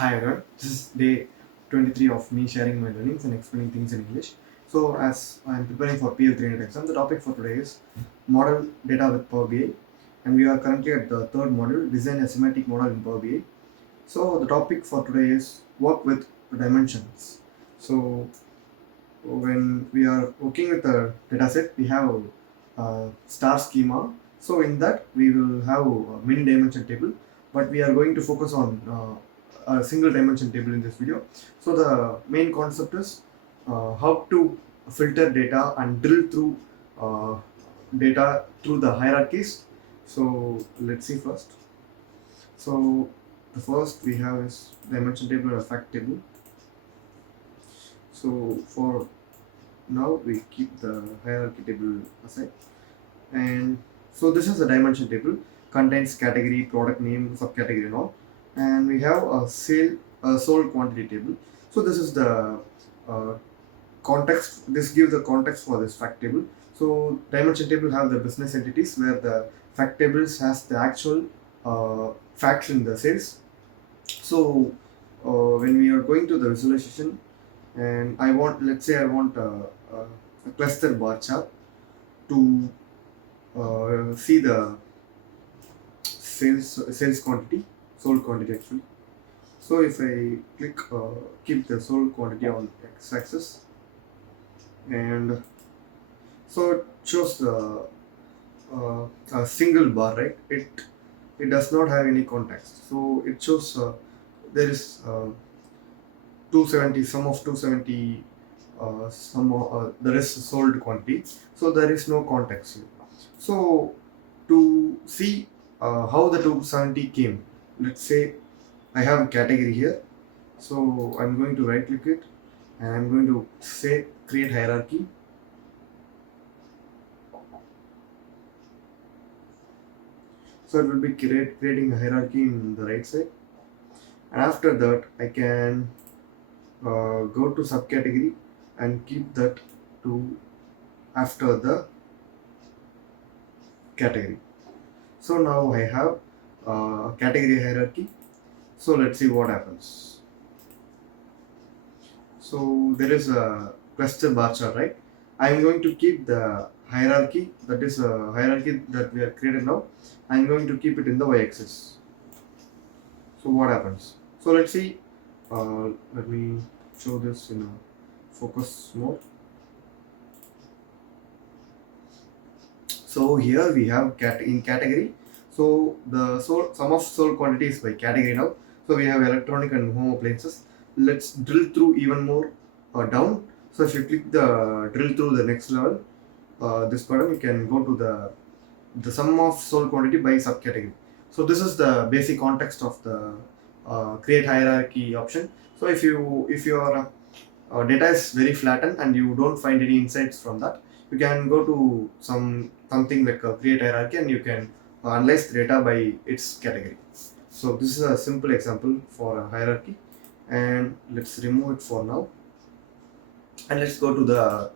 Hi everyone, this is day 23 of me sharing my learnings and explaining things in English. So, as I am preparing for PL300 exam, the topic for today is model data with Power BI, and we are currently at the third module, design a semantic model in Power BI. So, the topic for today is work with dimensions. So, when we are working with a dataset, we have a star schema. So in that we will have a many dimension table, but we are going to focus on a single dimension table in this video. So the main concept is how to filter data and drill through uh, data through the hierarchies. So let's see first. So the first we have is dimension table or a fact table. So for now we keep the hierarchy table aside, and so this is a dimension table, contains category, product name, subcategory and all, and we have a sold quantity table. So this is the uh, context, this gives the context for this fact table. So dimension table have the business entities where the fact tables has the actual facts in the sales. So when we are going to the visualization, and I want, let's say I want a cluster bar chart to see the sales quantity, sold quantity actually. So if I click keep the sold quantity on x-axis, and so it shows the a single bar, right? It does not have any context. So it shows there is 270, sum of 270, there is sold quantity, so there is no context here. So to see how the 270 came, let's say I have a category here, so I'm going to right click it and I'm going to say create hierarchy. So it will be creating a hierarchy in the right side, and after that I can go to subcategory and keep that to after the category. So now I have category hierarchy. So let's see what happens. So there is a cluster bar chart, right? I'm going to keep the hierarchy, that is a hierarchy that we have created now. I'm going to keep it in the y-axis. So what happens? So let's see. Let me show this in a focus mode. So here we have in category. So the sum of sold quantity is by category now. So we have electronic and home appliances. Let's drill through even more down. So if you click the drill through the next level, this button, you can go to the sum of sold quantity by subcategory. So this is the basic context of the create hierarchy option. So if your data is very flattened and you don't find any insights from that, you can go to something like a create hierarchy and you can analyze the data by its category. So this is a simple example for a hierarchy, and let's remove it for now, and let's go to the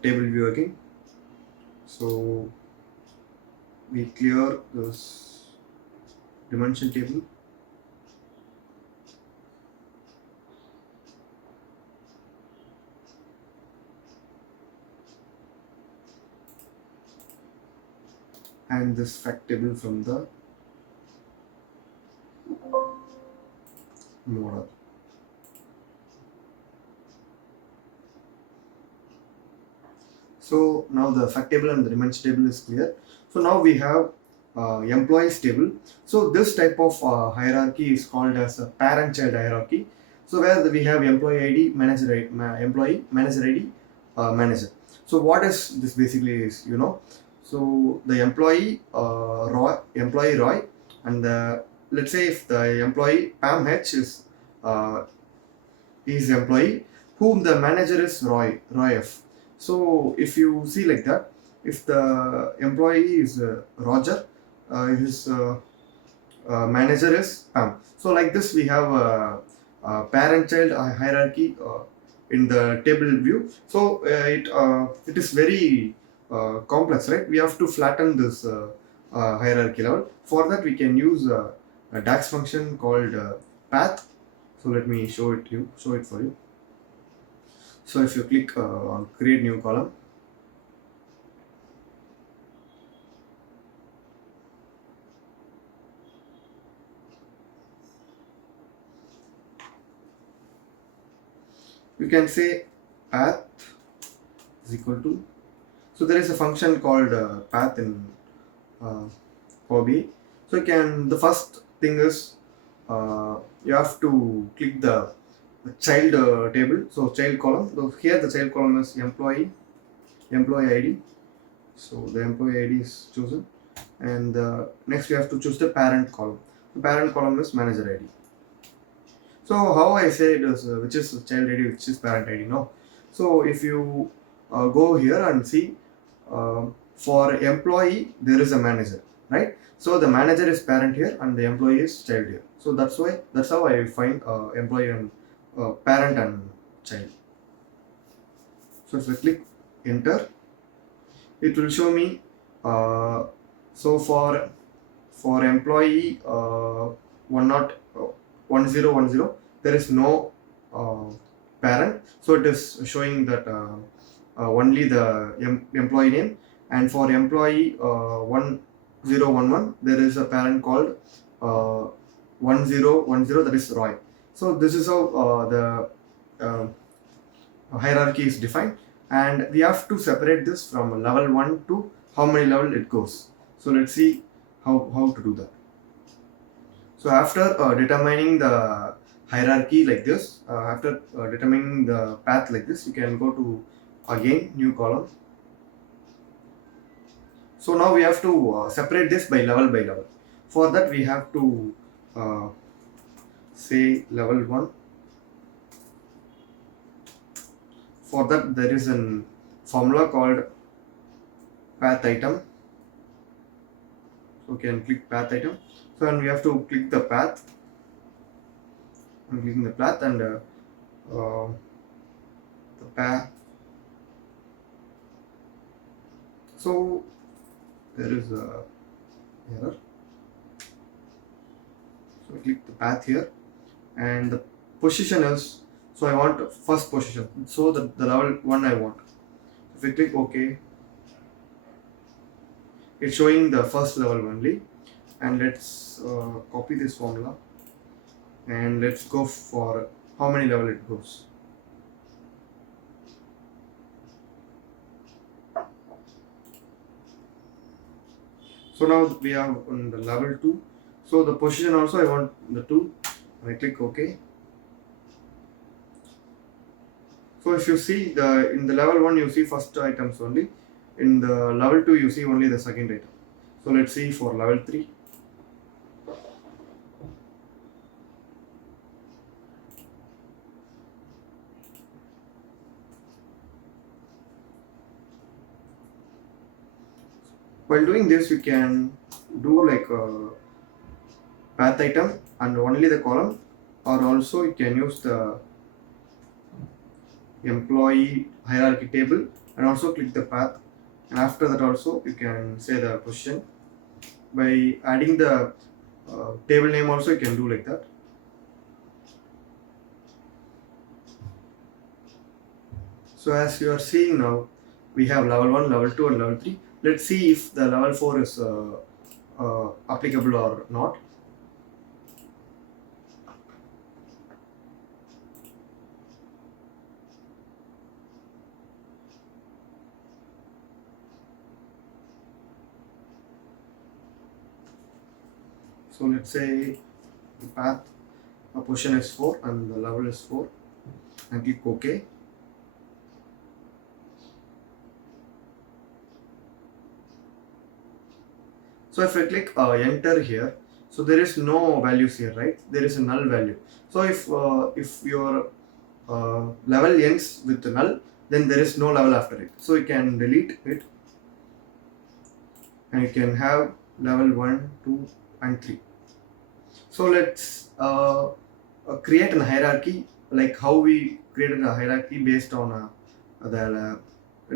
table view again. So we clear this dimension table, and this fact table from the model. So now the fact table and the dimension table is clear. So now we have employees table. So this type of hierarchy is called as a parent-child hierarchy. So where we have employee ID, manager ID, employee, manager ID, manager. So what is this basically is, you know? So the employee Roy, and let's say if the employee Pam H uh, is employee, whom the manager is Roy F. So if you see like that, if the employee is Roger, his manager is Pam. So like this we have a parent-child hierarchy in the table view. So it is very complex, right? We have to flatten this hierarchy level. For that we can use a DAX function called path. So let me show it for you. So if you click on create new column, you can say path is equal to, so there is a function called path in uh, Power BI. So you can, the first thing is you have to click the child table, so child column. So here the child column is employee ID. So the employee ID is chosen, and next we have to choose the parent column. The parent column is manager ID. So how I say it is which is child ID, which is parent ID. No, so if you go here and see, for employee there is a manager, right? So the manager is parent here and the employee is child here. So that's how I find employee and parent and child. So if I click enter, it will show me. Uh, so for employee 1010, there is no parent, so it is showing that only the employee name. And for employee 1011, there is a parent called uh, 1010, that is Roy. So this is how the hierarchy is defined, and we have to separate this from level 1 to how many level it goes. So let's see how to do that. So after determining the hierarchy like this, after determining the path like this, you can go to again new column. So now we have to separate this by level. For that we have to say level 1. For that there is a formula called path item. So we can click path item. So and we have to click the path. I'm clicking the path and the path. So there is a error. So I click the path here, and the position is, so I want first position. So the level 1 I want. If I click OK, it's showing the first level only. And let's copy this formula and let's go for how many level it goes. So now we have on the level 2. So the position also I want the 2. I click OK. So if you see in the level 1 you see first items only. In the level 2 you see only the second item. So let's see for level 3. While doing this, you can do like a path item and only the column, or also you can use the employee hierarchy table and also click the path. And after that also you can say the position. By adding the table name also you can do like that. So as you are seeing now, we have level 1, level 2 and level 3. Let's see if the level 4 is applicable or not. So let's say the path position is 4 and the level is 4, and click OK. So if I click enter here, so there is no values here, right? There is a null value. So if your level ends with null, then there is no level after it. So you can delete it, and you can have level 1, 2 and 3. So let's create a hierarchy, like how we created a hierarchy based on the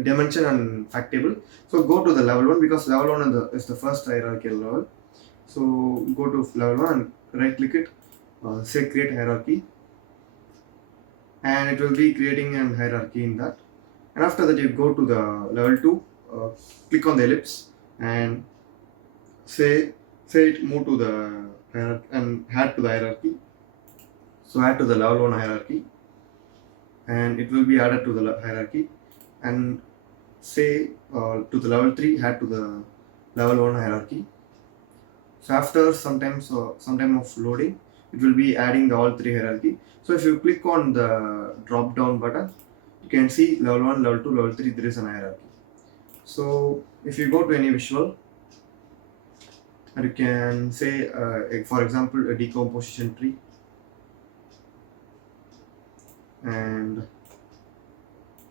dimension and fact table. So go to the level 1, because level 1 is the first hierarchical level. So go to level 1 and right click it, say create hierarchy. and it will be creating an hierarchy in that. And after that, you go to the level 2, click on the ellipse and say it move to the hierarchy and add to the hierarchy. So add to the level 1 hierarchy, and it will be added to the hierarchy. And say to the level 3, add to the level 1 hierarchy. So after some time of loading, it will be adding the all 3 hierarchy. So if you click on the drop down button, you can see level 1, level 2, level 3, there is an hierarchy. So if you go to any visual, and you can say for example a decomposition tree, and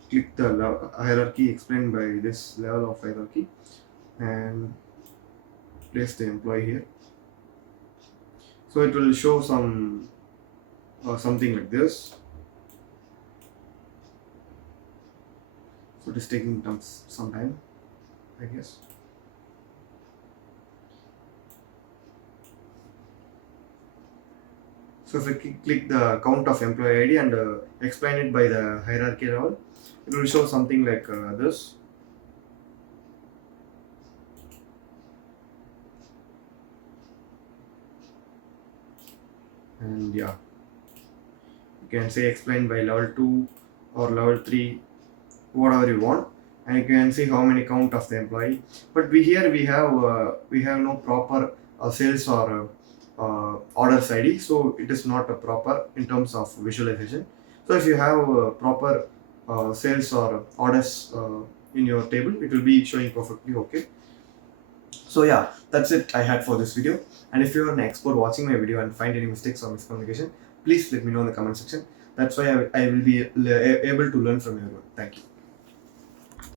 click the hierarchy explained by this level of hierarchy, and place the employee here. So it will show something like this. So it is taking some time, I guess. So if I click the count of employee ID and explain it by the hierarchy level, it will show something like this. And yeah, you can say explain by level 2 or level 3, whatever you want, and you can see how many count of the employee. But we have no proper sales or orders ID, so it is not a proper in terms of visualization. So if you have proper sales or orders in your table, it will be showing perfectly okay. So yeah, that's it I had for this video. And if you're an expert watching my video and find any mistakes or miscommunication, please let me know in the comment section. That's why I will be able to learn from everyone. Thank you.